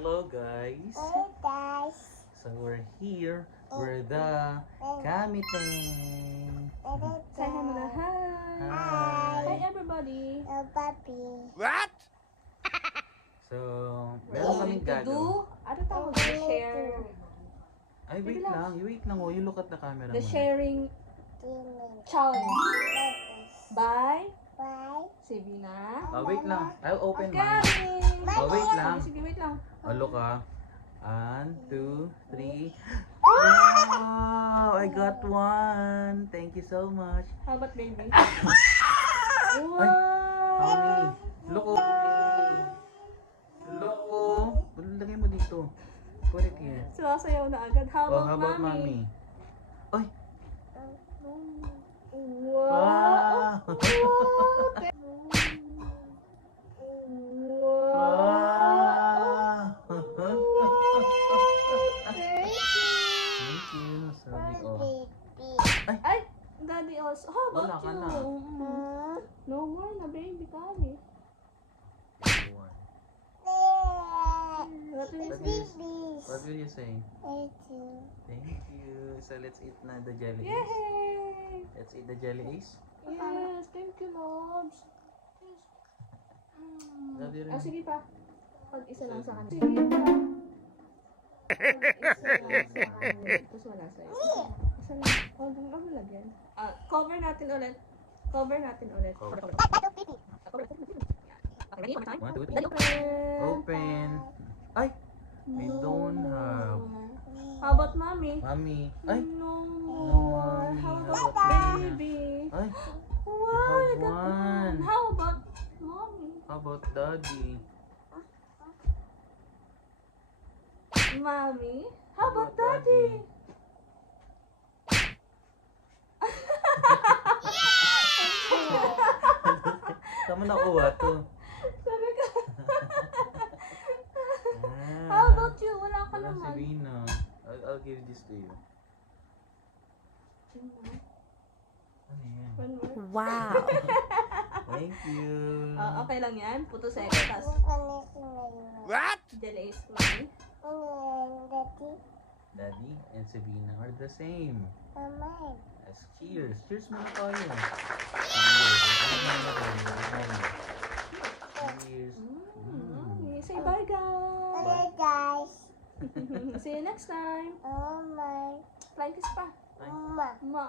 Hello guys. Hey guys. So we're here. We're the Kamiteng. Say hi muna. Hi. Hi. Hi everybody. Oh, puppy. What? So, We're meron going kaming to do, gagawin. ano tawag? The share. Ay, wait lang. Wait lang. Oh, you look at the camera The muna. sharing Dinner. challenge. Lettuce. By Bye. Sivina. Oh, wait lang. I'll open mine. Again. Oh, wait lang. Sige, wait lang. Oh, look ah. 1, 2, 3. Wow! I got one. Thank you so much. How about baby? How Wow. many? Look oh. Look oh. Lagay mo dito. Put it here. Sumasayaw na agad. How Oh, about, how about mommy? mommy? Ay! Wow. Wow! Wow. Thank you. Sabi ko. Baby. Ay, daddy also. How Wala about ka you? na. No more na baby kami. One. What will you What say? What will you say? Thank you. Thank you. So let's eat na the jelly ace. Yay! Let's eat the jelly ace. Yes, thank you, Lobs. Love you rin. Ah, sige pa. Pag-isa lang sa kanila. Sige pa. Pag-isa lang sa kanila. Tapos wala sa'yo. Isa lang. Huwag mo lagyan. Ah, cover natin ulit. Cover natin ulit. Cover. Cover. Okay, ready? One more time. 1, 2, 3. Then open. Open. Ay! We don't have. How about mommy? Mommy. Ay! No No, more. mommy. How How about about baby? Ay! Wow, I have got one. one. How about mommy? How about daddy? Mommy? How about Daddy? daddy? Saan mo nakuha to? Sabi ko, Ah. how about you? Wala ka Wala si naman. Vina. I'll give this to you. Ano yan? One more. Wow. Thank you. Ah, okay lang yan. Puto seko, tas What? jelly is mommy. Daddy and Sabina are the same. Mama. As cheers. Cheers muna tayo. Cheers. Mommy. Say bye, guys. Hey guys. See you next time. Oh my. Flying kiss pa. Mama. Ma.